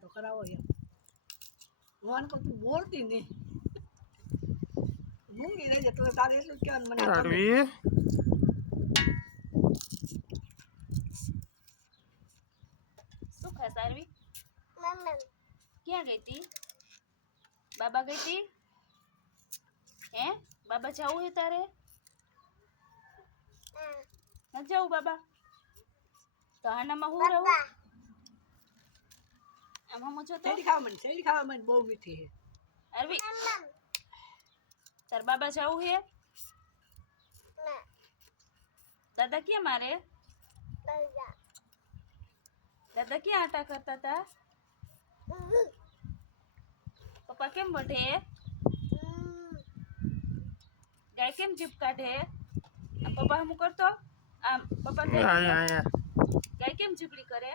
તો કરાવો એમ હું આને કહું તું બોલતી નહીં મૂંગી રહેજે તો તારે એટલું જ કહેવાનું મને આ ગમે. શું ખાસ આરવી ક્યાં ગઈ તી બાબા ગઈ તી હે બાબા જાવું હે તારે ન જાવું બાબા તો આનામાં હું રહું આમાં મુજો તો શેરડી ખાવા મને બહુ મીઠી છે. આરવી તાર બાબા જાવું હે દાદા ક્યાં મારે દાદા ક્યાં આટા કરતા હતા પપ્પા કેમ વઢે ગાય કેમ જીપ કાઢે આ પપ્પા હમું કરતો આમ પપ્પા ગાય કેમ જીપડી કરે